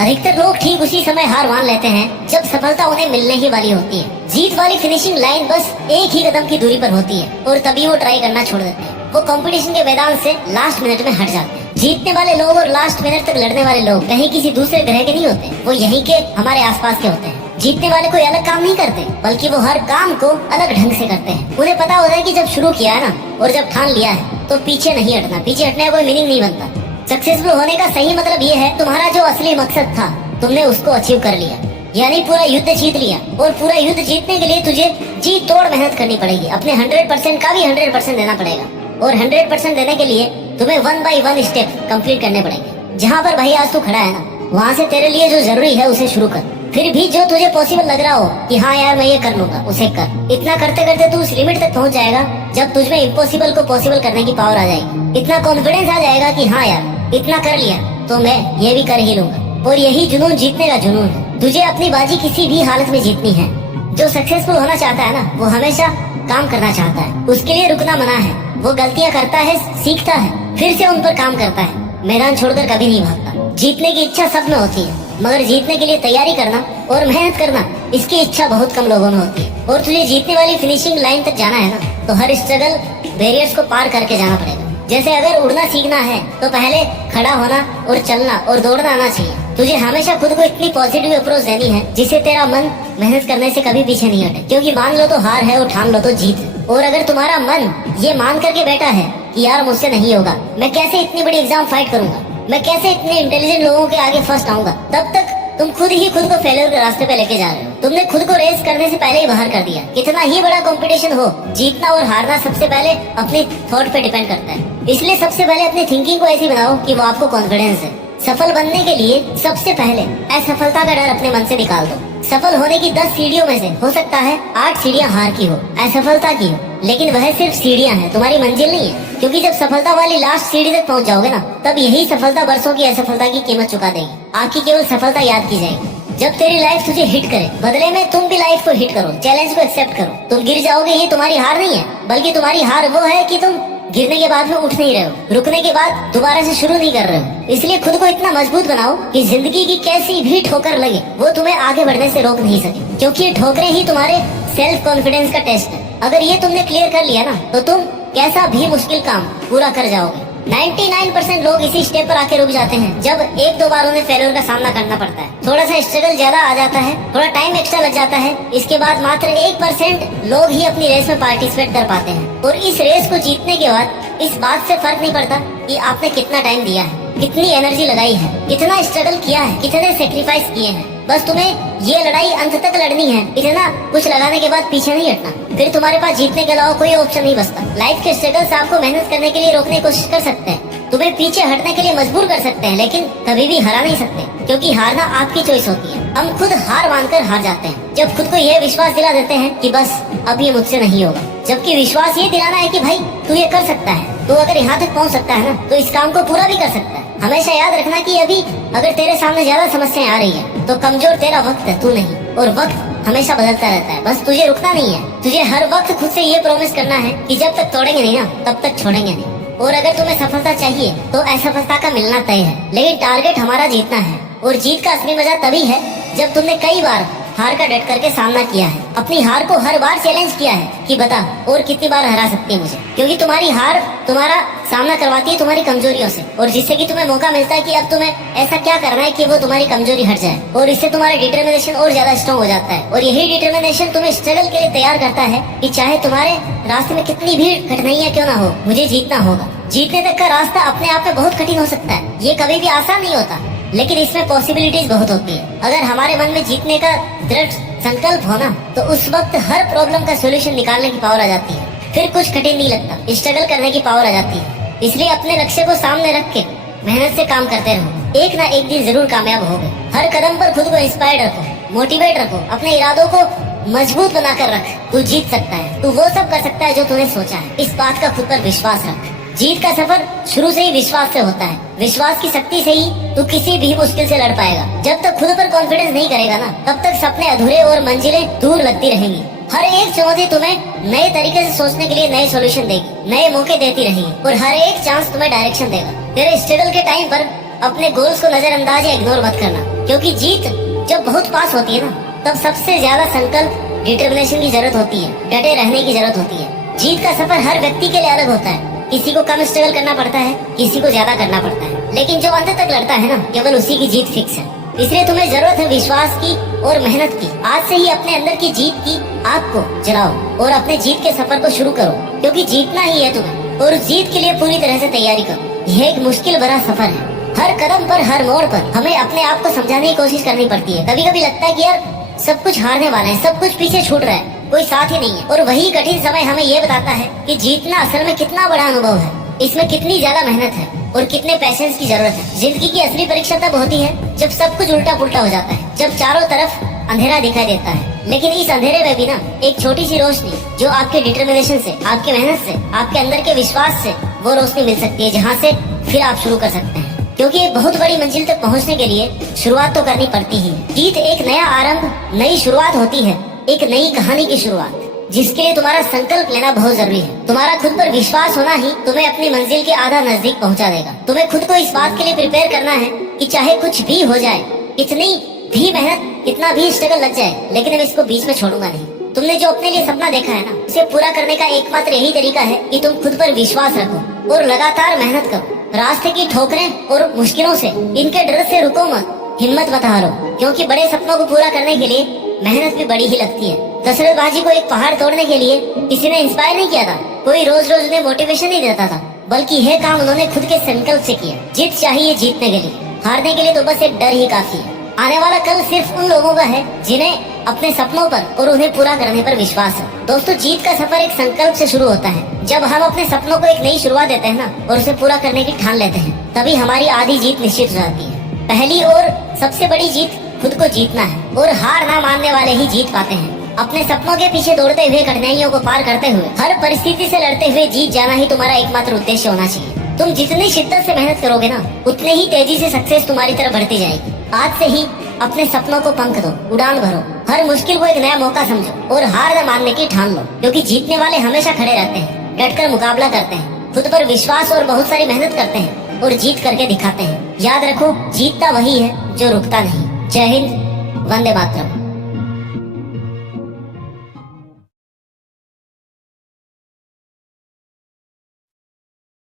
अधिकतर लोग ठीक उसी समय हार मान लेते हैं जब सफलता उन्हें मिलने ही वाली होती है। जीत वाली फिनिशिंग लाइन बस एक ही कदम की दूरी पर होती है और तभी वो ट्राई करना छोड़ देते हैं। वो कंपटीशन के मैदान से लास्ट मिनट में हट जाते हैं। जीतने वाले लोग और लास्ट मिनट तक लड़ने वाले लोग कहीं किसी दूसरे ग्रह के नहीं होते, वो यहीं के हमारे आसपास के होते हैं। जीतने वाले कोई अलग काम नहीं करते, बल्कि वो हर काम को अलग ढंग से करते हैं। उन्हें पता होता है कि जब शुरू किया है ना और जब ठान लिया है तो पीछे नहीं हटना। पीछे हटने का कोई मीनिंग नहीं बनता। सक्सेसफुल होने का सही मतलब ये है, तुम्हारा जो असली मकसद था तुमने उसको अचीव कर लिया, यानी पूरा युद्ध जीत लिया। और पूरा युद्ध जीतने के लिए तुझे जी तोड़ मेहनत करनी पड़ेगी। अपने 100% का भी 100% देना पड़ेगा और 100% देने के लिए तुम्हें 1 by 1 स्टेप कंप्लीट करने पड़ेंगे। जहाँ पर भाई आज तू खड़ा है ना, वहाँ से तेरे लिए जो जरूरी है उसे शुरू कर। फिर भी जो तुझे पॉसिबल लग रहा हो कि हाँ यार मैं ये कर लूंगा, उसे कर। इतना करते करते तू उस लिमिट तक पहुँच जाएगा जब तुझमें इम्पॉसिबल को पॉसिबल करने की पावर आ जाएगी। इतना कॉन्फिडेंस आ जाएगा कि हाँ यार इतना कर लिया तो मैं ये भी कर ही लूंगा। और यही जुनून जीतने का जुनून है। तुझे अपनी बाजी किसी भी हालत में जीतनी है। जो सक्सेसफुल होना चाहता है ना, वो हमेशा काम करना चाहता है। उसके लिए रुकना मना है। वो गलतियाँ करता है, सीखता है, फिर से उन पर काम करता है। मैदान छोड़कर कभी नहीं भागता। जीतने की इच्छा सब में होती है, मगर जीतने के लिए तैयारी करना और मेहनत करना, इसकी इच्छा बहुत कम लोगों में होती है। और तुझे जीतने वाली फिनिशिंग लाइन तक जाना है ना, तो हर स्ट्रगल बैरियर्स को पार करके जाना पड़ेगा। जैसे अगर उड़ना सीखना है तो पहले खड़ा होना और चलना और दौड़ना आना चाहिए। तुझे हमेशा खुद को इतनी पॉजिटिव अप्रोच देनी है जिससे तेरा मन मेहनत करने से कभी पीछे नहीं हटे। क्योंकि मान लो तो हार है और ठान लो तो जीत है। और अगर तुम्हारा मन ये मान करके बैठा है कि यार मुझसे नहीं होगा, मैं कैसे इतनी बड़ी एग्जाम फाइट करूंगा, मैं कैसे इतने इंटेलिजेंट लोगों के आगे फर्स्ट आऊंगा, तब तक तुम खुद ही खुद को फेलियर के रास्ते पे लेके जा रहे हो। तुमने खुद को रेस करने से पहले ही बाहर कर दिया। कितना ही बड़ा कंपटीशन हो, जीतना और हारना सबसे पहले अपनी थॉट पे डिपेंड करता है। इसलिए सबसे पहले अपनी थिंकिंग को ऐसी बनाओ कि वो आपको कॉन्फिडेंस है। सफल बनने के लिए सबसे पहले असफलता का डर अपने मन से निकाल दो। सफल होने की 10 सीढ़ियों में से हो सकता है 8 सीढ़ियां हार की हो, असफलता की हो, लेकिन वह सिर्फ सीढ़ियां हैं, तुम्हारी मंजिल नहीं है। क्योंकि जब सफलता वाली लास्ट सीढ़ी तक पहुंच जाओगे ना, तब यही सफलता बरसों की असफलता की कीमत चुका देगी। आपकी केवल सफलता याद की जाएगी जब तेरी लाइफ तुझे हिट करे। बदले में तुम भी लाइफ को हिट करो, चैलेंज को एक्सेप्ट करो। तुम गिर जाओगे, ये तुम्हारी हार नहीं है, बल्कि तुम्हारी हार वो है कि तुम गिरने के बाद में उठ नहीं रहे हो, रुकने के बाद दोबारा से शुरू नहीं कर रहे हो। इसलिए खुद को इतना मजबूत बनाओ कि जिंदगी की कैसी भी ठोकर लगे वो तुम्हें आगे बढ़ने से रोक नहीं सके। क्योंकि ये ठोकरें ही तुम्हारे सेल्फ कॉन्फिडेंस का टेस्ट है। अगर ये तुमने क्लियर कर लिया ना, तो तुम कैसा भी मुश्किल काम पूरा कर जाओगे। 99% लोग इसी स्टेप पर आके रुक जाते हैं जब 1-2 बार उन्हें फेलियर का सामना करना पड़ता है। थोड़ा सा स्ट्रगल ज्यादा आ जाता है, थोड़ा टाइम एक्स्ट्रा लग जाता है। इसके बाद मात्र 1% लोग ही अपनी रेस में पार्टिसिपेट कर पाते हैं। और इस रेस को जीतने के बाद इस बात से फर्क नहीं पड़ता कि आपने कितना टाइम दिया है, कितनी एनर्जी लगाई है, कितना स्ट्रगल किया है, कितने सेक्रीफाइस किए हैं। बस तुम्हें ये लड़ाई अंत तक लड़नी है। इतना कुछ लगाने के बाद पीछे नहीं हटना। फिर तुम्हारे पास जीतने के अलावा कोई ऑप्शन नहीं बचता। लाइफ के स्ट्रगल से आपको मेहनत करने के लिए रोकने की कोशिश कर सकते हैं, तुम्हें पीछे हटने के लिए मजबूर कर सकते हैं, लेकिन कभी भी हरा नहीं सकते। क्योंकि हारना आपकी चॉइस होती है। हम खुद हार मानकर हार जाते हैं जब खुद को यह विश्वास दिला देते हैं कि बस अब ये मुझसे नहीं होगा। जबकि विश्वास ये दिलाना है कि भाई तू ये कर सकता है, तू अगर यहाँ तक पहुँच सकता है ना, तो इस काम को पूरा भी कर सकता है। हमेशा याद रखना कि अभी अगर तेरे सामने ज्यादा समस्याएं आ रही है तो कमजोर तेरा वक्त है, तू नहीं। और वक्त हमेशा बदलता रहता है, बस तुझे रुकना नहीं है। तुझे हर वक्त खुद से ये प्रॉमिस करना है कि जब तक तोड़ेंगे नहीं ना, तब तक छोड़ेंगे नहीं। और अगर तुम्हें सफलता चाहिए तो असफलता का मिलना तय है, लेकिन टारगेट हमारा जीतना है। और जीत का असली मजा तभी है जब तुमने कई बार हार का डट करके सामना किया है, अपनी हार को हर बार चैलेंज किया है कि बता और कितनी बार हरा सकती है मुझे। क्योंकि तुम्हारी हार तुम्हारा सामना करवाती है तुम्हारी कमजोरियों से, और जिससे कि तुम्हें मौका मिलता है कि अब तुम्हें ऐसा क्या करना है कि वो तुम्हारी कमजोरी हट जाए। और इससे तुम्हारा डिटर्मिनेशन और ज्यादा स्ट्रॉन्ग हो जाता है। और यही डिटर्मिनेशन तुम्हें स्ट्रगल के लिए तैयार करता है कि चाहे तुम्हारे रास्ते में कितनी भी कठिनाइयां क्यों ना हो, मुझे जीतना होगा। जीतने तक का रास्ता अपने आप में बहुत कठिन हो सकता है, ये कभी भी आसान नहीं होता, लेकिन इसमें पॉसिबिलिटीज बहुत होती है। अगर हमारे मन में जीतने का दृढ़ संकल्प हो ना, तो उस वक्त हर प्रॉब्लम का सोल्यूशन निकालने की पावर आ जाती है। फिर कुछ कठिन नहीं लगता, स्ट्रगल करने की पावर आ जाती है। इसलिए अपने लक्ष्य को सामने रख के मेहनत से काम करते रहो, एक ना एक दिन जरूर कामयाब होगे। हर कदम पर खुद को इंस्पायर्ड रखो, मोटिवेट रखो, अपने इरादों को मजबूत बनाकर रख। तू जीत सकता है, तू वो सब कर सकता है जो तूने सोचा है। इस बात का खुद पर विश्वास रख। जीत का सफर शुरू से ही विश्वास से होता है। विश्वास की शक्ति से ही तू किसी भी मुश्किल से लड़ पाएगा। जब तक खुद पर कॉन्फिडेंस नहीं करेगा ना, तब तक सपने अधूरे और मंजिलें दूर लगती रहेंगी। हर एक चुनौती तुम्हें नए तरीके से सोचने के लिए नए सॉल्यूशन देगी, नए मौके देती रहेगी, और हर एक चांस तुम्हें डायरेक्शन देगा। तेरे स्ट्रगल के टाइम पर अपने गोल्स को नजरअंदाज या इग्नोर मत करना, क्योंकि जीत जब बहुत पास होती है ना, तब सबसे ज्यादा संकल्प, डिटर्मिनेशन की जरूरत होती है, डटे रहने की जरूरत होती है। जीत का सफर हर व्यक्ति के लिए अलग होता है। किसी को कम स्ट्रगल करना पड़ता है, किसी को ज्यादा करना पड़ता है, लेकिन जो अंत तक लड़ता है ना, केवल उसी की जीत फिक्स है। इसलिए तुम्हें जरूरत है विश्वास की और मेहनत की। आज से ही अपने अंदर की जीत की आग को जलाओ और अपने जीत के सफर को शुरू करो, क्योंकि जीतना ही है तुम्हें, और उस जीत के लिए पूरी तरह से तैयारी करो। यह एक मुश्किल भरा सफर है। हर कदम पर, हर मोड़ पर हमें अपने आप को समझाने की कोशिश करनी पड़ती है। कभी कभी लगता है कि यार सब कुछ हारने वाला है, सब कुछ पीछे छूट रहा है, कोई साथ ही नहीं है। और वही कठिन समय हमें ये बताता है कि जीतना असल में कितना बड़ा अनुभव है, इसमें कितनी ज्यादा मेहनत है और कितने पेशेंस की जरूरत है। जिंदगी की असली परीक्षा तब होती है जब सब कुछ उल्टा पुल्टा हो जाता है, जब चारों तरफ अंधेरा दिखाई देता है, लेकिन इस अंधेरे में भी ना एक छोटी सी रोशनी, जो आपके डिटर्मिनेशन से, आपकी मेहनत से, आपके अंदर के विश्वास से वो रोशनी मिल सकती है, जहाँ से फिर आप शुरू कर सकते हैं। क्योंकि एक बहुत बड़ी मंजिल तक पहुँचने के लिए शुरुआत तो करनी पड़ती ही है। जीत एक नया आरंभ, नई शुरुआत होती है, एक नई कहानी की शुरुआत, जिसके लिए तुम्हारा संकल्प लेना बहुत जरूरी है। तुम्हारा खुद पर विश्वास होना ही तुम्हें अपनी मंजिल के आधा नजदीक पहुंचा देगा। तुम्हें खुद को इस बात के लिए प्रिपेयर करना है कि चाहे कुछ भी हो जाए, कितनी भी मेहनत, कितना भी स्ट्रगल लग जाए, लेकिन मैं इसको बीच में छोड़ूंगा नहीं। तुमने जो अपने लिए सपना देखा है ना, उसे पूरा करने का एकमात्र यही तरीका है कि तुम खुद पर विश्वास रखो और लगातार मेहनत करो। रास्ते की ठोकरें और मुश्किलों से, इनके डर से रुको मत, हिम्मत मत हारो, क्योंकि बड़े सपनों को पूरा करने के लिए मेहनत भी बड़ी ही लगती है। दशरथ बाजी को एक पहाड़ तोड़ने के लिए किसी ने इंस्पायर नहीं किया था, कोई रोज रोज उन्हें मोटिवेशन नहीं देता था, बल्कि यह काम उन्होंने खुद के संकल्प से किया। जीत चाहिए जीतने के लिए, हारने के लिए तो बस एक डर ही काफी है। आने वाला कल सिर्फ उन लोगों का है जिन्हें अपने सपनों पर और उन्हें पूरा करने पर विश्वास है। दोस्तों, जीत का सफर एक संकल्प से शुरू होता है। जब हम अपने सपनों को एक नई शुरुआत देते हैं ना, और उसे पूरा करने की ठान लेते हैं, तभी हमारी आधी जीत निश्चित हो जाती है। पहली और सबसे बड़ी जीत खुद को जीतना है, और हार ना मानने वाले ही जीत पाते हैं। अपने सपनों के पीछे दौड़ते हुए, कठिनाइयों को पार करते हुए, हर परिस्थिति से लड़ते हुए जीत जाना ही तुम्हारा एकमात्र उद्देश्य होना चाहिए। तुम जितनी शिद्दत से मेहनत करोगे ना, उतने ही तेजी से सक्सेस तुम्हारी तरफ बढ़ती जाएगी। आज से ही अपने सपनों को पंख दो, उड़ान भरो, हर मुश्किल को एक नया मौका समझो और हार न मानने की ठान लो, क्योंकि जीतने वाले हमेशा खड़े रहते हैं, डटकर मुकाबला करते हैं, खुद पर विश्वास और बहुत सारी मेहनत करते हैं और जीत करके दिखाते हैं। याद रखो, जीतता वही है जो रुकता नहीं। जय हिंद, वंदे मातरम।